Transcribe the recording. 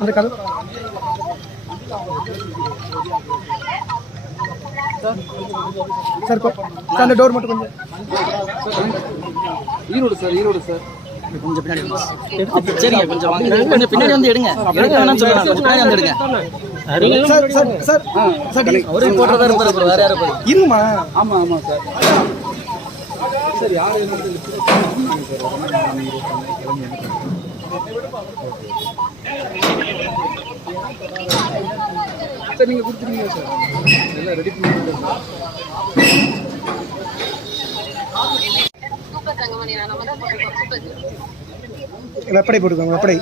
அந்த கதை சார் அந்த டோர் மட்டும் கொஞ்சம் ஈரோடு சார் கொஞ்சம் பின்னாடி சரிங்க கொஞ்சம் வாங்க கொஞ்சம் பின்னாடி வந்து எடுங்க வேணாம்னு சொல்லுங்க கொஞ்சம் பின்னாடி வந்து எடுங்க சார் அவரே போடுறதா இருப்பாரு வேற யாரும் இருமா. ஆமாம் சார் சார் யார் சார் நீங்கள் கொடுத்துருக்கீங்க சார் எல்லாம் ரெடி பண்ணி வெப்படை போட்டுக்கோங்க. வெப்படை